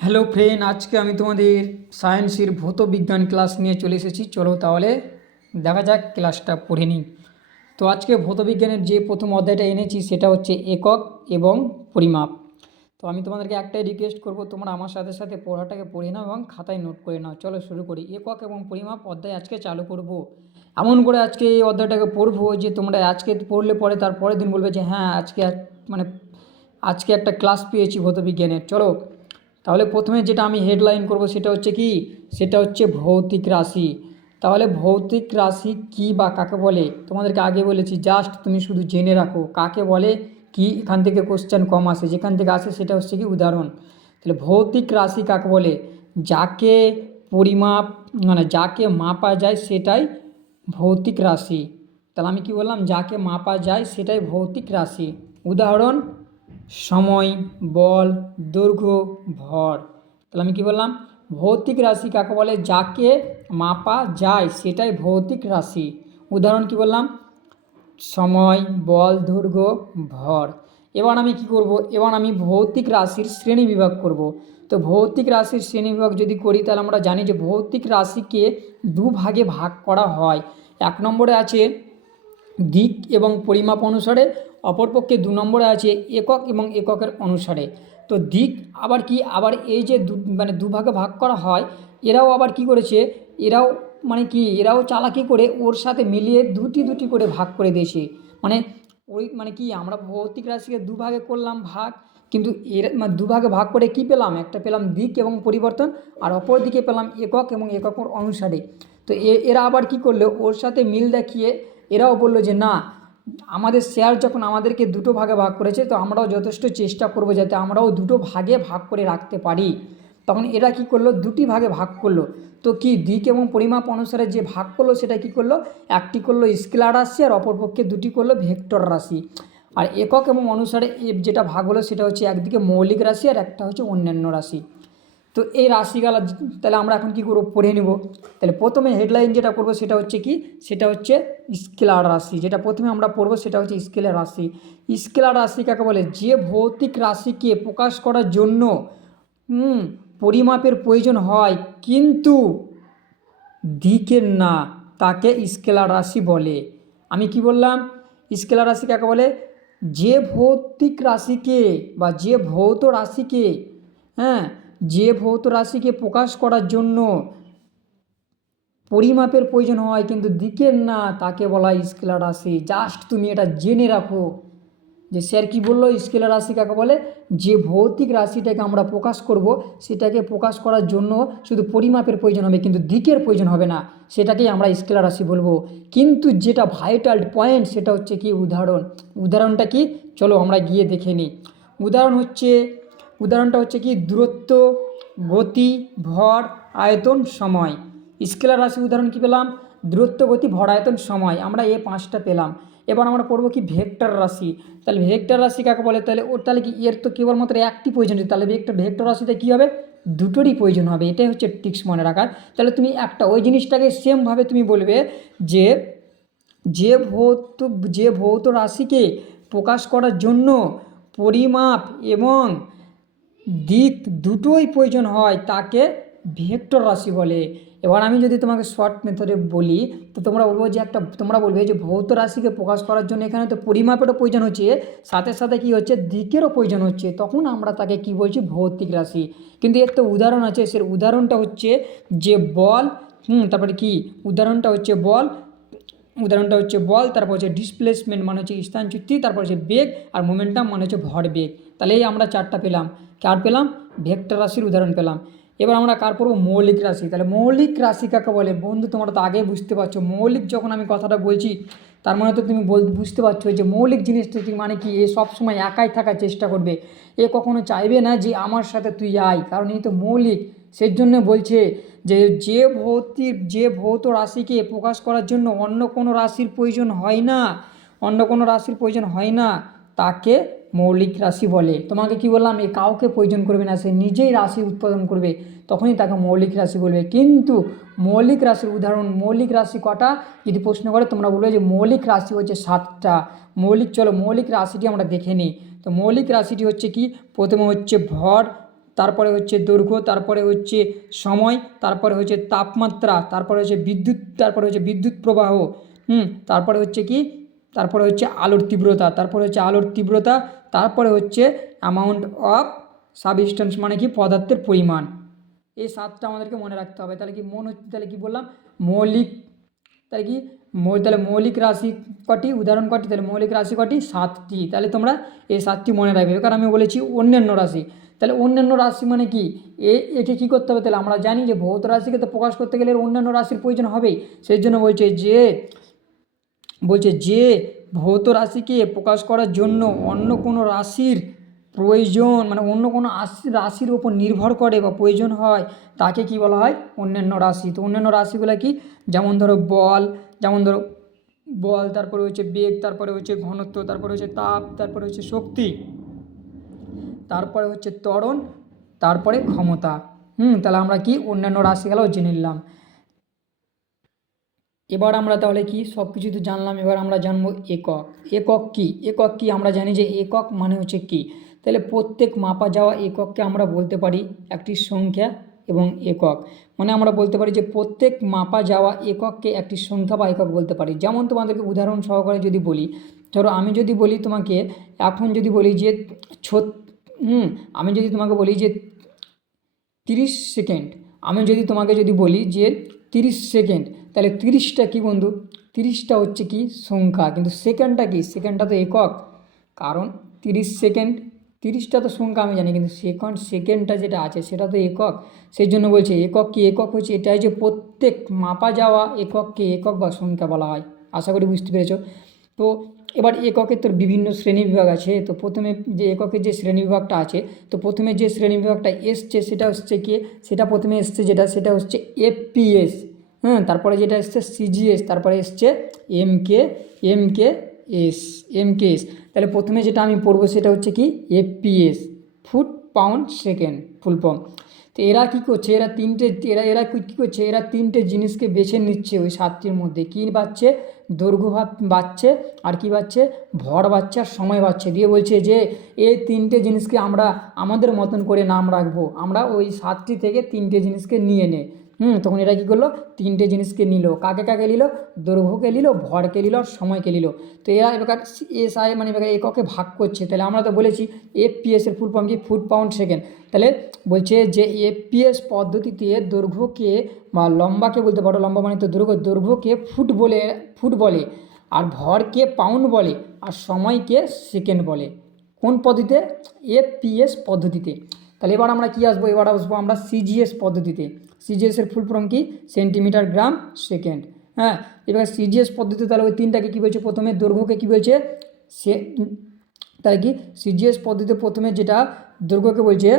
Hello friend, আজকে আমি তোমাদের সায়েন্সের ভৌত বিজ্ঞান ক্লাস নিয়ে চলে এসেছি। চলো তাহলে দেখা যাক ক্লাসটা পড়ে নিই। তো আজকে ভৌত বিজ্ঞানের যে প্রথম অধ্যায়টা এনেছি সেটা হচ্ছে একক এবং পরিমাপ। তো আমি তোমাদেরকে একটাই রিকোয়েস্ট করব, তোমরা আমার সাথে সাথে পড়াটাকে পড়ে নাও এবং খাতায় নোট করে নাও। চলো শুরু করি। একক এবং পরিমাপ অধ্যায় আজকে চালু করব। এমন করে আজকে এই অধ্যায়টাকে পড়বো যে তোমরা আজকে পড়লে পরে তার পরের দিন বলবে যে হ্যাঁ মানে আজকে একটা ক্লাস পেয়েছি ভৌত বিজ্ঞানের। চলো তাহলে প্রথমে যেটা আমি হেডলাইন করব সেটা হচ্ছে কি, সেটা হচ্ছে ভৌতিক রাশি। তাহলে ভৌতিক রাশি কি বা কাকে বলে তোমাদেরকে আগে বলেছি, জাস্ট তুমি শুধু জেনে রাখো কাকে বলে কি। এখান থেকে কোশ্চেন কম আসে, যেখান থেকে আসে সেটা হচ্ছে কি উদাহরণ। তাহলে ভৌতিক রাশি কাকে বলে? যাকে পরিমাপ মানে যাকে মাপা যায় সেটাই ভৌতিক রাশি। তাহলে আমি কি বললাম? যাকে মাপা যায় সেটাই ভৌতিক রাশি। উদাহরণ: সময়, বল, দৈর্ঘ্য, ভর। তাহলে আমি কি বললাম? ভৌতিক রাশি কাকে বলে? যাকে মাপা যায় সেটাই ভৌতিক রাশি। উদাহরণ কি বললাম? সময়, বল, দৈর্ঘ্য, ভর। এবার আমি কি করব? এবার আমি ভৌতিক রাশির শ্রেণী বিভাগ করব। তো ভৌতিক রাশির শ্রেণী বিভাগ যদি করি তাহলে আমরা জানি যে ভৌতিক রাশিকে দুভাগে ভাগ করা হয়। এক নম্বরে আছে দিক এবং পরিমাপ অনুসারে, অপরপক্ষে দু নম্বরে আছে একক এবং এককের অনুসারে। তো দিক আবার কি, আবার এই যে দুভাগে ভাগ করা হয়, এরাও আবার কি করেছে, এরাও এরাও চালাকি করে ওর সাথে মিলিয়ে দুটি দুটি করে ভাগ করে দিয়েছে। মানে কি আমরা ভৌতিক রাশিকে দুভাগে করলাম ভাগ, কিন্তু এর দুভাগে ভাগ করে কি পেলাম? একটা পেলাম দিক এবং পরিবর্তন, আর অপর দিকে পেলাম একক এবং এককের অনুসারে। তো এরা আবার কি করলো, ওর সাথে মিল দেখিয়ে এরাও বললো যে না, আমাদের স্যার যখন আমাদেরকে দুটো ভাগে ভাগ করেছে তো আমরাও যথেষ্ট চেষ্টা করব যাতে আমরাও দুটো ভাগে ভাগ করে রাখতে পারি। তখন এরা কি করলো, দুটি ভাগে ভাগ করলো। তো কি দিক এবং পরিমাপ অনুসারে যে ভাগ করলো সেটা কি করলো, একটি করলো স্কেলার রাশি আর অপরপক্ষে দুটি করলো ভেক্টর রাশি। আর একক এবং অনুসারে যেটা ভাগ হলো সেটা হচ্ছে একদিকে মৌলিক রাশি আর একটা হচ্ছে অন্যান্য রাশি। তো এই রাশিগুলো তাহলে আমরা এখন কী করবো, পড়ে নেব। তাহলে প্রথমে হেডলাইন যেটা করব সেটা হচ্ছে কি, সেটা হচ্ছে স্কেলার রাশি। যেটা প্রথমে আমরা পড়বো সেটা হচ্ছে স্কেলার রাশি। স্কেলার রাশি কাকে বলে? যে ভৌতিক রাশিকে প্রকাশ করার জন্য পরিমাপের প্রয়োজন হয় কিন্তু দিকের না, তাকে স্কেলার রাশি বলে। আমি কি বললাম? স্কেলার রাশি কাকে বলে? যে ভৌতিক রাশিকে বা যে ভৌত রাশিকে, হ্যাঁ, যে ভৌত রাশিকে প্রকাশ করার জন্য পরিমাপের প্রয়োজন হয় কিন্তু দিকের না, তাকে বলা হয় স্কেলার রাশি। জাস্ট তুমি এটা জেনে রাখো যে স্যার কী বললো, স্কেলার রাশি কাকে বলে? যে ভৌতিক রাশিটাকে আমরা প্রকাশ করব সেটাকে প্রকাশ করার জন্য শুধু পরিমাপের প্রয়োজন হবে কিন্তু দিকের প্রয়োজন হবে না, সেটাকেই আমরা স্কেলার রাশি বলবো। কিন্তু যেটা ভাইটাল পয়েন্ট সেটা হচ্ছে কি উদাহরণ। উদাহরণটা কি, চলো আমরা গিয়ে দেখে নিই। উদাহরণটা হচ্ছে কি দূরত্ব, গতি, ভর, আয়তন, সময়। স্কেলার রাশি উদাহরণ কি পেলাম? দূরত্ব, গতি, ভর, আয়তন, সময়। আমরা এই পাঁচটা পেলাম। এবার আমরা পড়বো কি ভেক্টর রাশি। তাহলে ভেক্টর রাশি কাকে বলে? তাহলে কি এর তো কেবলমাত্র একটি প্রয়োজন, তাহলে ভেক্টর রাশিতে কী হবে? দুটোরই প্রয়োজন হবে। এটাই হচ্ছে টিক্স মনে রাখার। তাহলে তুমি একটা ওই জিনিসটাকে সেমভাবে তুমি বলবে যে যে ভৌত রাশিকে প্রকাশ করার জন্য পরিমাপ এবং দিক দুটোই প্রয়োজন হয় তাকে ভেক্টর রাশি বলে। এবার আমি যদি তোমাকে শর্ট মেথডে বলি তো তোমরা বলবে যে ভৌত রাশিকে প্রকাশ করার জন্য এখানে তো পরিমাপেরও প্রয়োজন হচ্ছে, সাথে সাথে কি হচ্ছে, দিকেরও প্রয়োজন হচ্ছে, তখন আমরা তাকে কি বলছি? ভৌতিক রাশি। কিন্তু এর তো উদাহরণ আছে, সে উদাহরণটা হচ্ছে যে বল, তারপরে কি উদাহরণটা হচ্ছে বল, তারপর হচ্ছে ডিসপ্লেসমেন্ট মানে হচ্ছে স্থানচ্যুতি, তারপর হচ্ছে বেগ, আর মোমেন্টাম মানে হচ্ছে ভর বেগ। তাহলে এই আমরা চারটা পেলাম। কার পেলাম? ভেক্টর রাশির উদাহরণ পেলাম। এবার আমরা কার পড়বো? মৌলিক রাশি। তাহলে মৌলিক রাশি কাকে বলে? বন্ধু তোমরা তো আগেই বুঝতে পারছো, মৌলিক যখন আমি কথাটা বলছি তার মানে তো তুমি বুঝতে পারছো যে মৌলিক জিনিসটা মানে কি, এ সবসময় একাই থাকার চেষ্টা করবে, এ কখনো চাইবে না যে আমার সাথে তুই আয়, কারণ এই তো মৌলিক। সেই জন্য বলছে যে যে ভৌত রাশিকে প্রকাশ করার জন্য অন্য কোনো রাশির প্রয়োজন হয় না তাকে মৌলিক রাশি বলে। তোমাকে কি বললাম? এ কাউকে প্রয়োজন করবে না, সে নিজেই রাশি উৎপাদন করবে, তখনই তাকে মৌলিক রাশি বলবে। কিন্তু মৌলিক রাশির উদাহরণ, মৌলিক রাশি কটা যদি প্রশ্ন করে তোমরা বলবে যে মৌলিক রাশি হচ্ছে 7টা। মৌলিক রাশিটি আমরা দেখে নিই। তো মৌলিক রাশিটি হচ্ছে কি, প্রথমে হচ্ছে ভর, তারপরে হচ্ছে দৈর্ঘ্য, তারপরে হচ্ছে সময়, তারপরে হচ্ছে তাপমাত্রা, তারপরে হচ্ছে বিদ্যুৎ, তারপরে হচ্ছে বিদ্যুৎ প্রবাহ, তারপরে হচ্ছে কি, তারপরে হচ্ছে আলোর তীব্রতা, তারপরে হচ্ছে আলোর তীব্রতা, তারপরে হচ্ছে অ্যামাউন্ট অফ সাবস্টেন্স মানে কি পদার্থের পরিমাণ। এই 7টা আমাদেরকে মনে রাখতে হবে। তাহলে কি তাহলে কি বললাম মৌলিক, তাহলে কি তাহলে মৌলিক রাশি কটি, উদাহরণ কটি, তাহলে মৌলিক রাশি কটি 7টি। তাহলে তোমরা এই 7টি মনে রাখবে। কারণ আমি বলেছি অন্যান্য রাশি, তাহলে অন্যান্য রাশি মানে কি একে কী করতে হবে, তাহলে আমরা জানি যে ভৌত রাশিকে তো প্রকাশ করতে গেলে অন্যান্য রাশির প্রয়োজন হবেই। সেই জন্য বলছে যে ভৌত রাশিকে প্রকাশ করার জন্য অন্য কোনো রাশির প্রয়োজন মানে অন্য কোনো রাশির উপর নির্ভর করে বা প্রয়োজন হয় তাকে কি বলা হয় অন্যান্য রাশি। তো অন্যান্য রাশিগুলো কি, যেমন ধরো বল, তারপরে হচ্ছে বেগ, তারপরে হচ্ছে ঘনত্ব, তারপরে হচ্ছে তাপ, তারপরে হচ্ছে শক্তি, তারপরে হচ্ছে ত্বরণ, তারপরে ক্ষমতা। তাহলে আমরা কি অন্যান্য রাশিগুলোও জেনে নিলাম। এবার আমরা তাহলে কি সব কিছু তো জানলাম, এবার আমরা জানবো একক। একক কি আমরা জানি যে একক মানে হচ্ছে কি, তাহলে প্রত্যেক মাপা যাওয়া একককে আমরা বলতে পারি একটি সংখ্যা এবং একক, মানে আমরা বলতে পারি যে প্রত্যেক মাপা যাওয়া একককে একটি সংখ্যা বা একক বলতে পারি। যেমন তোমাদেরকে উদাহরণ সহকারে যদি বলি, ধরো আমি যদি বলি তোমাকে, এখন যদি বলি যে আমি যদি তোমাকে বলি যে 30 সেকেন্ড, আমি যদি তোমাকে বলি যে 30 সেকেন্ড, তাহলে 30টা কি বন্ধু, 30টা হচ্ছে কি সংখ্যা, কিন্তু সেকেন্ডটা কি, সেকেন্ডটা তো একক। কারণ 30 সেকেন্ড, 30টা তো সংখ্যা আমি জানি, কিন্তু সেকেন্ডটা যেটা আছে সেটা তো একক। সেই জন্য বলছে একক কি, একক হচ্ছে এটাই যে প্রত্যেক মাপা যাওয়া একককে একক বা সংখ্যা বলা হয়। আশা করি বুঝতে পেরেছ। তো এবার এককের তোর বিভিন্ন শ্রেণীবিভাগ আছে। তো প্রথমে যে এককের যে শ্রেণীবিভাগটা আছে, তো প্রথমে যে শ্রেণীবিভাগটা এসছে সেটা হচ্ছে কি, সেটা প্রথমে এসছে সেটা হচ্ছে এফপিএস, তারপরে যেটা এসছে সিজিএস, তারপরে এসছে এমকেএস। তাহলে প্রথমে যেটা আমি পড়বো সেটা হচ্ছে কি FPS, foot pound second full form. তো এরা কী করছে, এরা কী করছে, এরা 3টে জিনিসকে বেছে নিচ্ছে ওই 7টির মধ্যে। কী বাচ্ছে, দৈর্ঘ্য বাচ্ছে, আর কি বাচ্ছে, ভর বাচ্ছে, আর সময় বাচ্ছে। দিয়ে বলছে যে এই 3টে জিনিসকে আমরা আমাদের মতন করে নাম রাখবো, আমরা ওই 7টি থেকে 3টে জিনিসকে নিয়ে নে। তখন এরা কী করলো, 3টে জিনিসকে নিল। কাকে নিল, দৈর্ঘ্যকে নিল, ভরকে নিল, আর সময়কে নিল। তো এরা এবার এসআই মানে এবার এককে ভাগ করছে। তাহলে আমরা তো বলেছি এফপিএস এর ফুল ফর্ম কি, ফুট পাউন্ড সেকেন্ড। তাহলে বলছে যে এফপিএস পদ্ধতিতে দৈর্ঘ্যকে বা লম্বাকে বলতে পারো, লম্বা মানে তো দৈর্ঘ্যকে ফুট বলে, আর ভরকে পাউন্ড বলে, আর সময়কে সেকেন্ড বলে। কোন পদ্ধতিতে, এফপিএস পদ্ধতিতে। তাহলে এবার আমরা কি আসবো, এবার আসবো আমরা সিজিএস পদ্ধতিতে। সিজিএস এর ফুল ফর্ম কি, সেন্টিমিটার গ্রাম সেকেন্ড। এবার সিজিএস পদ্ধতি, তাহলে ওই 3টাকে কী বলছে, প্রথমে দৈর্ঘ্যকে কী বলছে তাই কি সিজিএস পদ্ধতিতে প্রথমে যেটা দৈর্ঘ্যকে বলছে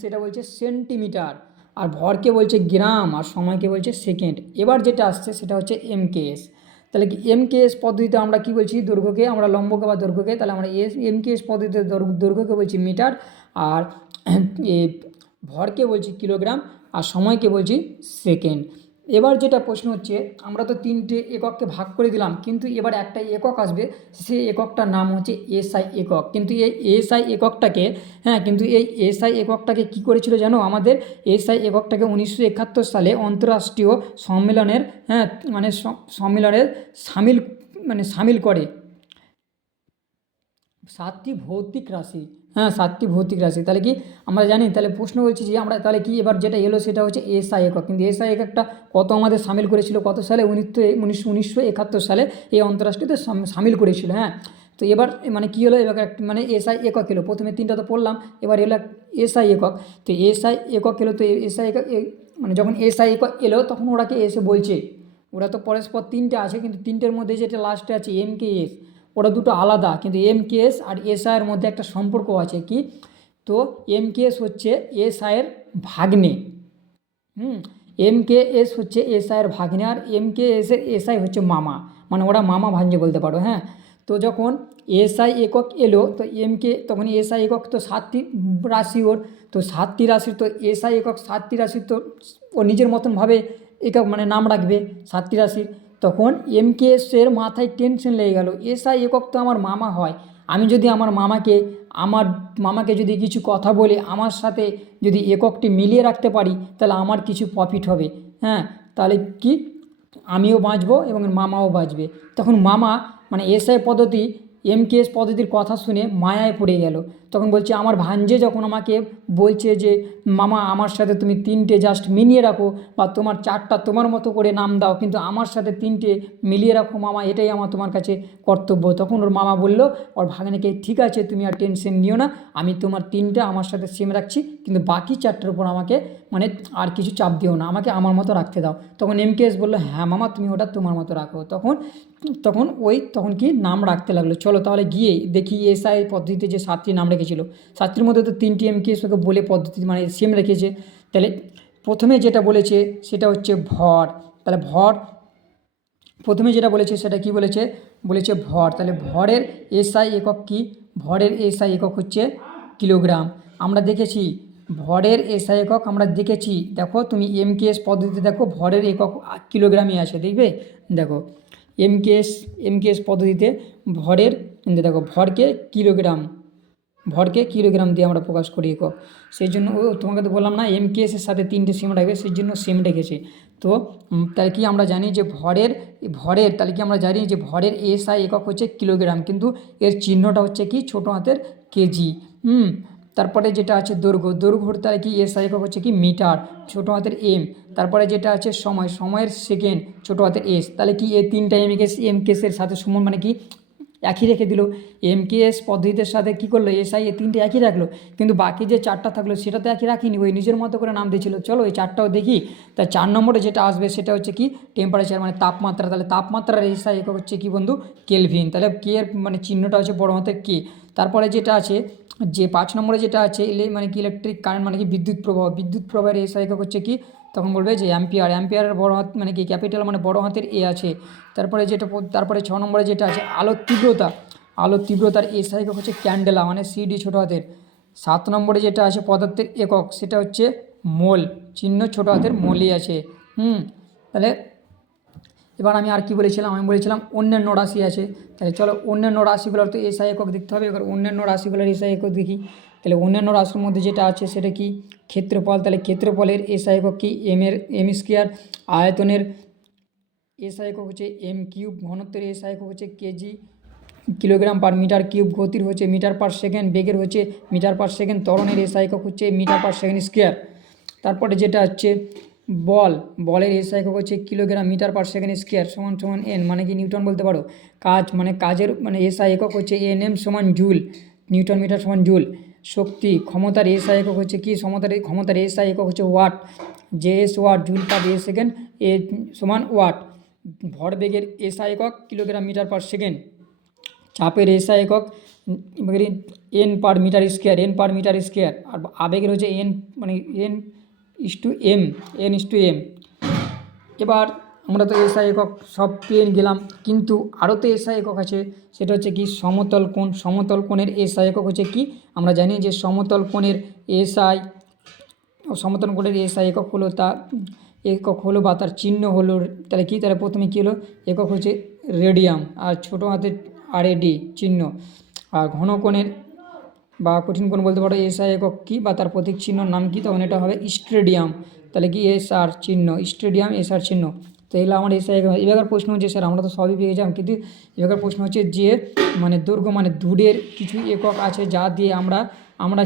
সেটা বলছে সেন্টিমিটার, আর ভরকে বলছে গ্রাম, আর সময়কে বলছে সেকেন্ড। এবার যেটা আসছে সেটা হচ্ছে এমকেএস। তাহলে কি এমকেএস পদ্ধতিতে আমরা কি বলছি, দৈর্ঘ্যকে আমরা লম্বকে বা দৈর্ঘ্যকে, তাহলে আমরা এমকেএস পদ্ধতিতে দৈর্ঘ্যকে বলছি মিটার, আর ভরকে বলছি কিলোগ্রাম, আর সময়কে বলছি সেকেন্ড। এবার যেটা প্রশ্ন হচ্ছে, আমরা তো 3টে একককে ভাগ করে দিলাম, কিন্তু এবার একটা একক আসবে, সেই এককটার নাম হচ্ছে এসআই একক। কিন্তু এই এসআই এককটাকে এই এসআই এককটাকে কী করেছিল জানো, আমাদের এসআই এককটাকে 1971 সালে অন্তর্রাষ্ট্রীয় সম্মেলনের সম্মেলনের সামিল করে 7টি ভৌতিক রাশি। 7টি ভৌতিক রাশি। তাহলে কি আমরা জানি, তাহলে প্রশ্ন বলছি যে আমরা তাহলে কি এবার যেটা এলো সেটা হচ্ছে এসআই একক। কিন্তু এসআই এককটা কত আমাদের সামিল করেছিল, কত সালে, 1971 সালে এই অন্তর্রাষ্ট্রীয়তে সামিল করেছিল। তো এবার মানে কী হলো, এবার মানে এসআই একক এলো। প্রথমে 3টা তো পড়লাম, এবার এলো এসআই একক। তো এসআই একক এলো, তো এসআই একক মানে যখন এসআই একক এলো তখন ওরাকে এসে বলছে, ওরা তো পরস্পর 3টে আছে, কিন্তু 3টের মধ্যে যেটা লাস্টে আছে এমকেএস, ওরা দুটো আলাদা, কিন্তু এমকেএস আর এসআইয়ের মধ্যে একটা সম্পর্ক আছে কি, তো এমকেএস হচ্ছে এসআইয়ের ভাগ্নে। এমকেএস হচ্ছে এসআইয়ের ভাগ্নে, আর এসআই হচ্ছে মামা, মানে ওরা মামা ভাঞ্জে বলতে পারো। তো যখন এসআই একক এলো, তো তখন এসআই একক তো 7টি রাশি ওর, তো 7টি রাশির, তো এসআই একক 7টি রাশির, তো ও নিজের মতনভাবে একক মানে নাম রাখবে 7টি রাশির। তখন এমকেএসের মাথায় টেনশন লেগে গেল, এসআই একক তো আমার মামা হয়, আমি যদি আমার মামাকে যদি কিছু কথা বলে আমার সাথে যদি এককটি মিলিয়ে রাখতে পারি, তাহলে আমার কিছু প্রফিট হবে। হ্যাঁ, তাহলে কি আমিও বাঁচবো এবং মামাও বাঁচবে। তখন মামা মানে এসআই পদ্ধতি এমকেএস পদ্ধতির কথা শুনে মায়ায় পড়ে গেল। তখন বলছে, আমার ভাঞ্জে যখন আমাকে বলছে যে মামা আমার সাথে তুমি 3টে জাস্ট মিলিয়ে রাখো, বা তোমার 4টা তোমার মতো করে নাম দাও, কিন্তু আমার সাথে 3টে মিলিয়ে রাখো মামা, এটাই আমার তোমার কাছে কর্তব্য। তখন ওর মামা বলল ওর ভাগ্নেকে, ঠিক আছে তুমি আর টেনশন নিও না, আমি তোমার 3টা আমার সাথে সেম রাখছি, কিন্তু বাকি 4টার উপর আমাকে মানে আর কিছু চাপ দিও না, আমাকে আমার মতো রাখতে দাও। তখন এমকেএস বললো, হ্যাঁ মামা তুমি ওটা তোমার মতো রাখো। তখন কি নাম রাখতে লাগলো। চলো তাহলে গিয়ে দেখি এসআই পদ্ধতিতে যে 7টি নাম রেখেছিল, 7টির মধ্যে তো 3টি এমকেএস ওকে বলে পদ্ধতি মানে সেম রেখেছে। তাহলে প্রথমে যেটা বলেছে সেটা হচ্ছে ভর। তাহলে প্রথমে যেটা বলেছে সেটা কি বলেছে ভর। তাহলে ভরের এসআই একক কি? ভরের এসআই একক হচ্ছে কিলোগ্রাম। আমরা দেখেছি ভরের এসআই একক, আমরা দেখেছি। দেখো তুমি এমকেএস পদ্ধতিতে দেখো ভরের একক কিলোগ্রামই আছে, দেখবে। দেখো এমকেএস পদ্ধতিতে ভরের দেখো ভরকে কিলোগ্রাম দিয়ে আমরা প্রকাশ করি একক। সেই জন্য তোমাকে তো বললাম না এমকেএসের সাথে 3টে সেম রাখবে, সেই জন্য সেম রেখেছে। তো তাহলে কি আমরা জানি যে ভরের তাহলে কি আমরা জানি যে ভরের এসআই একক হচ্ছে কিলোগ্রাম, কিন্তু এর চিহ্নটা হচ্ছে কি ছোটো হাতের কেজি। তারপরে যেটা আছে দৈর্ঘ্য তাহলে কি এসআই একক হচ্ছে কি মিটার, ছোটো হাতের এম। তারপরে যেটা আছে সময়ের সেকেন্ড, ছোটো হাতের এস। তাহলে কি এই 3টা এমকেএসের সাথে সমান, মানে কি একই রেখে দিল। এমকেএস পদ্ধতির সাথে কী করলো, এসআই এই 3টে একই রাখলো, কিন্তু বাকি যে 4টা থাকলো সেটা তো একই রাখিনি, ওই নিজের মতো করে নাম দিয়েছিল। চলো এই 4টাও দেখি। তা 4 নম্বরে যেটা আসবে সেটা হচ্ছে কি টেম্পারেচার, মানে তাপমাত্রা। তাহলে তাপমাত্রার এসআই একক হচ্ছে কি বন্ধু, কেলভিন। তাহলে কে এর মানে চিহ্নটা হচ্ছে বড় হাতের কে। তারপরে যেটা আছে যে 5 নম্বরে যেটা আছে মানে কি ইলেকট্রিক কারেন্ট, মানে কি বিদ্যুৎ প্রবাহের এসআই একক হচ্ছে কি, তখন বলবে যে অ্যাম্পিয়ারের বড় হাত মানে কি ক্যাপিটাল মানে বড় হাতের এ আছে। তারপরে 6 নম্বরে যেটা আছে আলোর তীব্রতার এসআই একক হচ্ছে ক্যান্ডেলা, মানে সিডি ছোটো হাতের। 7 নম্বরে যেটা আছে পদার্থের একক, সেটা হচ্ছে মোল, চিহ্ন ছোটো হাতের মোলই আছে। তাহলে এবার আমি আর কি বলেছিলাম, আমি বলেছিলাম অন্যান্য রাশি আছে। তাহলে চলো অন্যান্য রাশিগুলোর তো এসআই একক দেখতে হবে। এবার অন্যান্য রাশিগুলোর এসআই একক দেখি। তাহলে অন্যান্য রাশির মধ্যে যেটা আছে সেটা কি ক্ষেত্রফল। তাহলে ক্ষেত্রফলের এসআই একক কি এম স্কোয়ার। আয়তনের এসআই একক হচ্ছে এম কিউব। ঘনত্বের এসআই একক হচ্ছে KG, kilogram per metre cube. গতির হচ্ছে মিটার পার সেকেন্ড। বেগের হচ্ছে মিটার পার সেকেন্ড। ত্বরণের এসআই একক হচ্ছে মিটার পার সেকেন্ড স্কোয়ার। তারপরে যেটা হচ্ছে বলের এসআই একক হচ্ছে kilogram metre per second square সমান সমান এন, মানে কি নিউটন বলতে পারো। কাজের মানে এসআই একক হচ্ছে এনএম সমান জুল, নিউটন মিটার সমান জুল। শক্তি ক্ষমতার এসআই একক হচ্ছে কি ক্ষমতার এসআই একক হচ্ছে watt, J S watt, joule per a second, এ সমান ওয়াট। ভরবেগের এসআই একক কিলোগ্রাম মিটার পার সেকেন্ড। চাপের এসআই একক এন পার মিটার স্কোয়ার। আর আবেগের হচ্ছে এন মানে এন ইস টু এম। এবার আমরা তো এসআই একক সব পেয়ে গেলাম, কিন্তু আরও তো এসআই একক আছে। সেটা হচ্ছে কি সমতল কোণের এসআই একক হচ্ছে কি, আমরা জানি যে সমতল কোণের এসআই একক হলো বা তার চিহ্ন হলো। তাহলে প্রথমে কী হলো, একক হচ্ছে রেডিয়াম, আর ছোটো হাতের RAD চিহ্ন। আর ঘন কোণের বা কঠিন কোণ বলতে পারো এসআই একক কী বা তার প্রতীক চিহ্নর নাম কী, তখন এটা হবে স্টেডিয়াম। তাহলে কি SR চিহ্ন, স্টেডিয়াম SR চিহ্ন। তো এগুলো আমার এসআই একক। এবার প্রশ্ন হচ্ছে স্যার আমরা তো সবই পেয়ে যাম, কিন্তু এবার প্রশ্ন হচ্ছে যে মানে দৈর্ঘ্য মানে দূরের কিছু একক আছে যা দিয়ে আমরা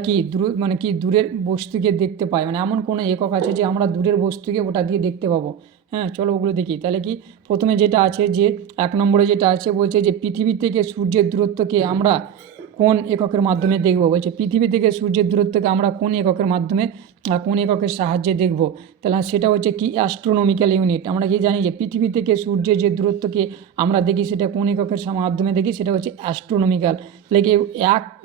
কি দূরের বস্তুকে দেখতে পাই, মানে এমন কোনো একক আছে যে আমরা দূরের বস্তুকে ওটা দিয়ে দেখতে পাবো। হ্যাঁ চলো ওগুলো দেখি। তাহলে কি প্রথমে যেটা আছে যে 1 নম্বরে যেটা আছে বলছে যে পৃথিবী থেকে সূর্যের দূরত্বকে আমরা কোন এককের মাধ্যমে দেখব। বলছে পৃথিবী থেকে সূর্যের দূরত্বকে আমরা কোন এককের মাধ্যমে কোন এককের সাহায্যে দেখব। তাহলে সেটা হচ্ছে কি অ্যাস্ট্রোনমিক্যাল ইউনিট। আমরা কি জানি যে পৃথিবী থেকে সূর্যের যে দূরত্বকে আমরা দেখি সেটা কোন এককের মাধ্যমে দেখি, সেটা হচ্ছে অ্যাস্ট্রোনমিক্যাল। তাহলে কি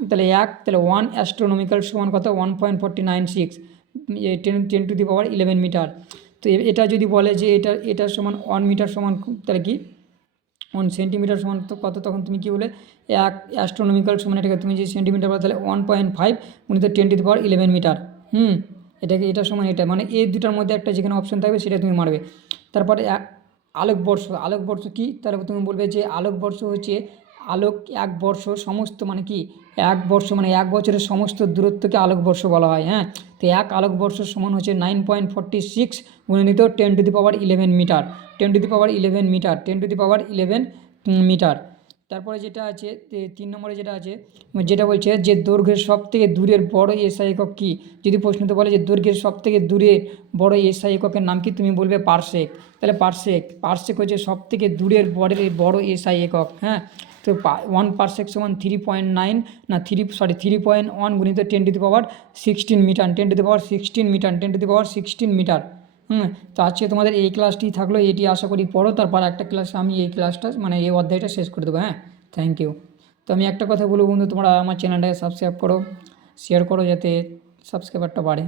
তাহলে 1 অ্যাস্ট্রোনমিক্যাল সমান কত 1.496 10⁻11 মিটার। তো এটা যদি বলে যে এটা সমান 1 মিটার সমান, তাহলে কি 1 সেন্টিমিটার সমান তো কত, তখন তুমি কী বলে 1 অ্যাস্ট্রোনমিক্যাল সমান এটাকে তুমি যে সেন্টিমিটার বলো তাহলে 1.5 × 10⁻11 মিটার। এটা সমান এটা, মানে এই দুটার মধ্যে একটা যেখানে অপশন থাকবে সেটা তুমি মারবে। তারপরে আলোকবর্ষ কি, তাহলে তুমি বলবে যে আলোকবর্ষ হচ্ছে আলোক 1 বর্ষ সমস্ত মানে কি 1 বর্ষ মানে 1 বছরের সমস্ত দূরত্বকে আলোকবর্ষ বলা হয়। হ্যাঁ, তো 1 আলোকবর্ষ সমান হচ্ছে 9.46 গুণিত 10⁻11 মিটার, 10⁻11 মিটার, 10⁻11 মিটার। তারপরে যেটা আছে 3 নম্বরে যেটা আছে, যেটা বলছে যে দৈর্ঘ্যের সবথেকে দূরের বড় এসআই একক কী। যদি প্রশ্নতে বলে যে দৈর্ঘ্যের সবথেকে দূরে বড় এসআই এককের নাম কি, তুমি বলবে পারসেক। তাহলে পারসেক হচ্ছে সবথেকে দূরের বড় এসআই একক। হ্যাঁ, তো 1 পারসেক সমান 3.9 না 3.1 গুণিত 10⁻16 মিটার, 10⁻16 মিটার, 10⁻16 মিটার। তো আজকে তোমাদের এই ক্লাসটি থাকলো, এটি আশা করি পড়ো, তারপর একটা ক্লাসে আমি এই ক্লাসটা মানে এই অধ্যায়টা শেষ করে দেবো। হ্যাঁ, থ্যাংক ইউ। তো আমি একটা কথা বলবো বন্ধু, তোমরা আমার চ্যানেলটাকে সাবস্ক্রাইব করো, শেয়ার করো যাতে সাবস্ক্রাইবারটা বাড়ে।